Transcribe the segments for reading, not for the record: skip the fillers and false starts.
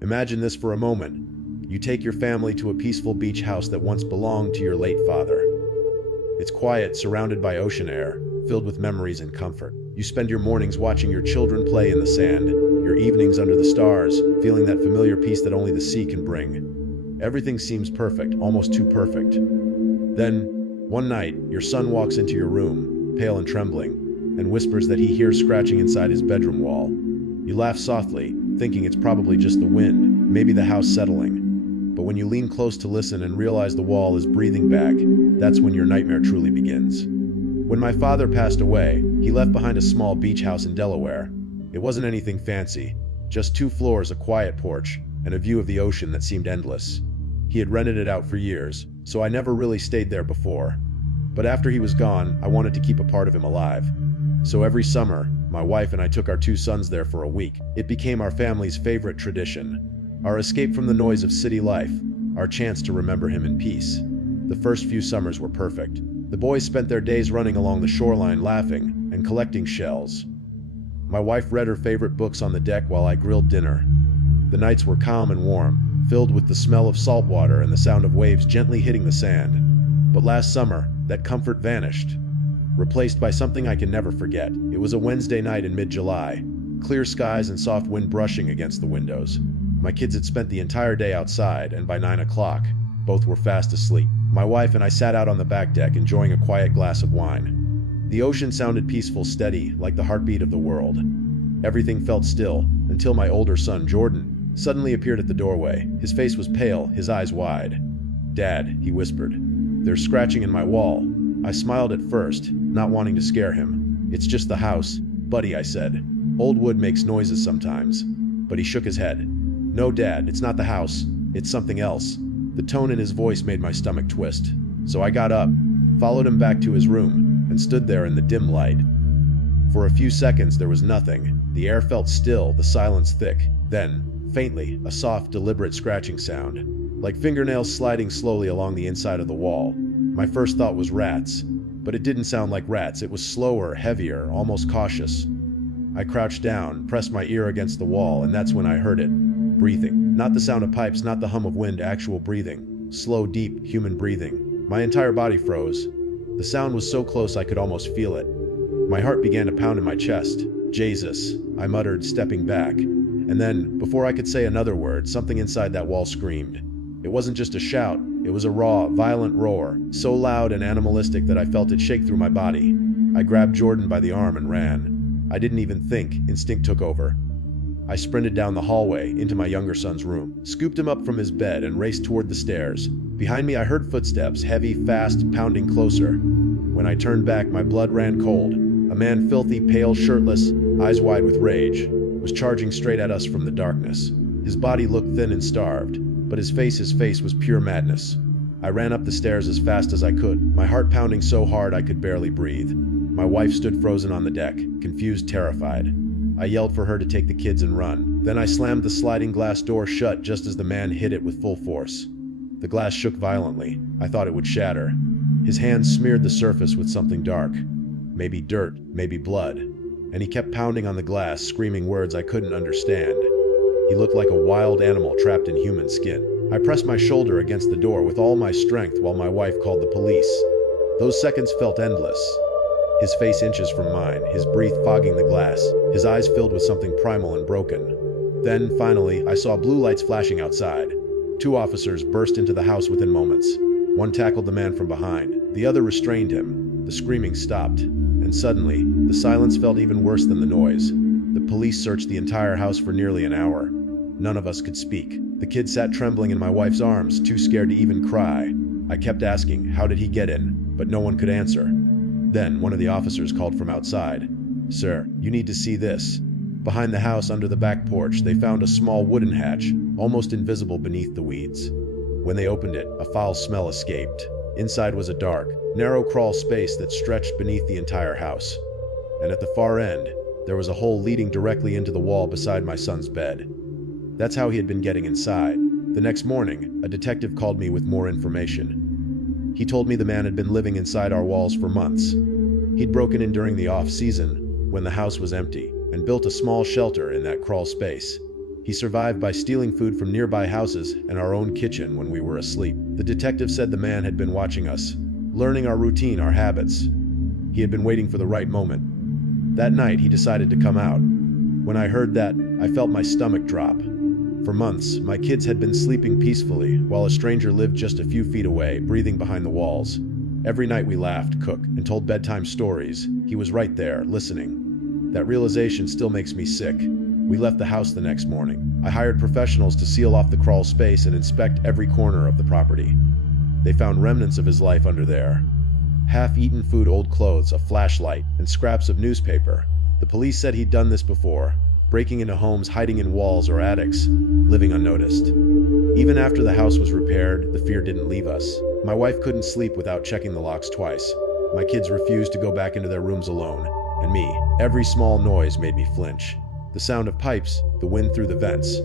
Imagine this for a moment. You take your family to a peaceful beach house that once belonged to your late father. It's quiet, surrounded by ocean air, filled with memories and comfort. You spend your mornings watching your children play in the sand, your evenings under the stars, feeling that familiar peace that only the sea can bring. Everything seems perfect, almost too perfect. Then, one night, your son walks into your room, pale and trembling, and whispers that he hears scratching inside his bedroom wall. You laugh softly, thinking it's probably just the wind, maybe the house settling. But when you lean close to listen and realize the wall is breathing back, that's when your nightmare truly begins. When my father passed away, he left behind a small beach house in Delaware. It wasn't anything fancy, just 2 floors, a quiet porch, and a view of the ocean that seemed endless. He had rented it out for years, so I never really stayed there before. But after he was gone, I wanted to keep a part of him alive. So every summer, my wife and I took our 2 sons there for a week. It became our family's favorite tradition. Our escape from the noise of city life, our chance to remember him in peace. The first few summers were perfect. The boys spent their days running along the shoreline laughing and collecting shells. My wife read her favorite books on the deck while I grilled dinner. The nights were calm and warm, filled with the smell of salt water and the sound of waves gently hitting the sand. But last summer, that comfort vanished, replaced by something I can never forget. It was a Wednesday night in mid-July, clear skies and soft wind brushing against the windows. My kids had spent the entire day outside, and by 9 o'clock, both were fast asleep. My wife and I sat out on the back deck enjoying a quiet glass of wine. The ocean sounded peaceful, steady, like the heartbeat of the world. Everything felt still, until my older son, Jordan, suddenly appeared at the doorway. His face was pale, his eyes wide. "Dad," he whispered, "there's scratching in my wall." I smiled at first, not wanting to scare him. "It's just the house, buddy," I said. "Old wood makes noises sometimes." But he shook his head. "No, Dad, it's not the house. It's something else." The tone in his voice made my stomach twist. So I got up, followed him back to his room, and stood there in the dim light. For a few seconds there was nothing. The air felt still, the silence thick. Then, faintly, a soft, deliberate scratching sound, like fingernails sliding slowly along the inside of the wall. My first thought was rats, but it didn't sound like rats. It was slower, heavier, almost cautious. I crouched down, pressed my ear against the wall, and that's when I heard it. Breathing. Not the sound of pipes, not the hum of wind, actual breathing. Slow, deep, human breathing. My entire body froze. The sound was so close I could almost feel it. My heart began to pound in my chest. "Jesus," I muttered, stepping back. And then, before I could say another word, something inside that wall screamed. It wasn't just a shout, it was a raw, violent roar, so loud and animalistic that I felt it shake through my body. I grabbed Jordan by the arm and ran. I didn't even think, instinct took over. I sprinted down the hallway, into my younger son's room, scooped him up from his bed and raced toward the stairs. Behind me I heard footsteps, heavy, fast, pounding closer. When I turned back, my blood ran cold. A man, filthy, pale, shirtless, eyes wide with rage, was charging straight at us from the darkness. His body looked thin and starved, but his face was pure madness. I ran up the stairs as fast as I could, my heart pounding so hard I could barely breathe. My wife stood frozen on the deck, confused, terrified. I yelled for her to take the kids and run. Then I slammed the sliding glass door shut just as the man hit it with full force. The glass shook violently. I thought it would shatter. His hands smeared the surface with something dark. Maybe dirt, maybe blood. And he kept pounding on the glass, screaming words I couldn't understand. He looked like a wild animal trapped in human skin. I pressed my shoulder against the door with all my strength while my wife called the police. Those seconds felt endless. His face inches from mine, his breath fogging the glass, his eyes filled with something primal and broken. Then, finally, I saw blue lights flashing outside. 2 officers burst into the house within moments. One tackled the man from behind, the other restrained him. The screaming stopped, and suddenly, the silence felt even worse than the noise. The police searched the entire house for nearly an hour. None of us could speak. The kid sat trembling in my wife's arms, too scared to even cry. I kept asking, how did he get in? But no one could answer. Then one of the officers called from outside. "Sir, you need to see this." Behind the house under the back porch, they found a small wooden hatch, almost invisible beneath the weeds. When they opened it, a foul smell escaped. Inside was a dark, narrow crawl space that stretched beneath the entire house. And at the far end, there was a hole leading directly into the wall beside my son's bed. That's how he had been getting inside. The next morning, a detective called me with more information. He told me the man had been living inside our walls for months. He'd broken in during the off-season, when the house was empty, and built a small shelter in that crawl space. He survived by stealing food from nearby houses and our own kitchen when we were asleep. The detective said the man had been watching us, learning our routine, our habits. He had been waiting for the right moment. That night, he decided to come out. When I heard that, I felt my stomach drop. For months, my kids had been sleeping peacefully, while a stranger lived just a few feet away, breathing behind the walls. Every night we laughed, cooked, and told bedtime stories. He was right there, listening. That realization still makes me sick. We left the house the next morning. I hired professionals to seal off the crawl space and inspect every corner of the property. They found remnants of his life under there. Half-eaten food, old clothes, a flashlight, and scraps of newspaper. The police said he'd done this before, breaking into homes, hiding in walls or attics, living unnoticed. Even after the house was repaired, the fear didn't leave us. My wife couldn't sleep without checking the locks twice. My kids refused to go back into their rooms alone. And me, every small noise made me flinch. The sound of pipes, the wind through the vents.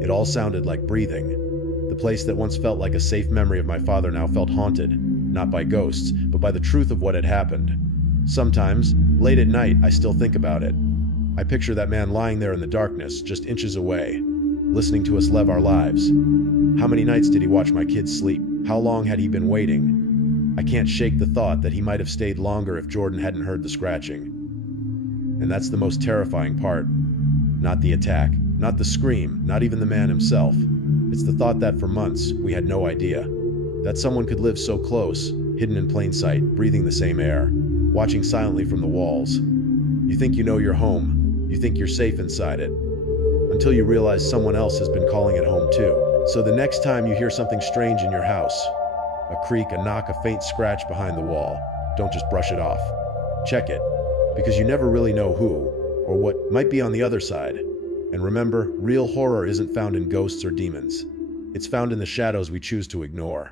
It all sounded like breathing. The place that once felt like a safe memory of my father now felt haunted, not by ghosts, but by the truth of what had happened. Sometimes, late at night, I still think about it. I picture that man lying there in the darkness, just inches away, listening to us live our lives. How many nights did he watch my kids sleep? How long had he been waiting? I can't shake the thought that he might have stayed longer if Jordan hadn't heard the scratching. And that's the most terrifying part. Not the attack, not the scream, not even the man himself. It's the thought that for months, we had no idea. That someone could live so close, hidden in plain sight, breathing the same air, watching silently from the walls. You think you know your home, you think you're safe inside it, until you realize someone else has been calling it home too. So the next time you hear something strange in your house, a creak, a knock, a faint scratch behind the wall, don't just brush it off. Check it, because you never really know who or what might be on the other side. And remember, real horror isn't found in ghosts or demons. It's found in the shadows we choose to ignore.